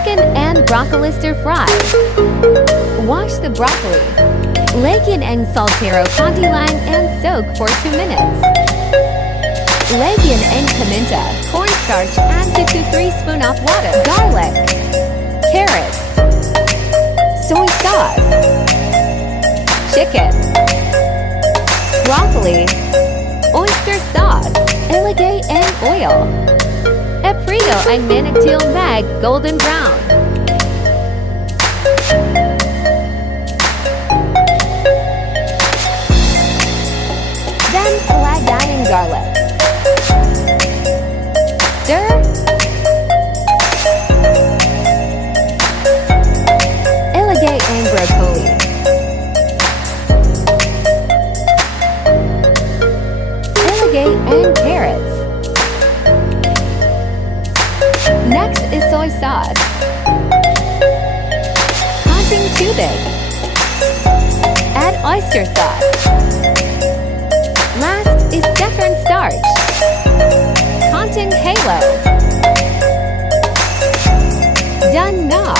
Chicken and broccoli stir fry. Wash the broccoli. Lagyan ang saltero konti lang and soak for 2 minutes. Lagyan ang paminta, cornstarch, and 2 to 3 spoons of water. Garlic, carrots, soy sauce, chicken, broccoli, oyster sauce, ilagay ang oil. Iprito ang manok till mag golden brown. Then lagyan ang garlic. Stir. Ilagay ang broccoli. Ilagay ang carrots. Next is soy sauce. Konting tubig. Add oyster sauce. Last is saffron starch. Konting halo. Done now.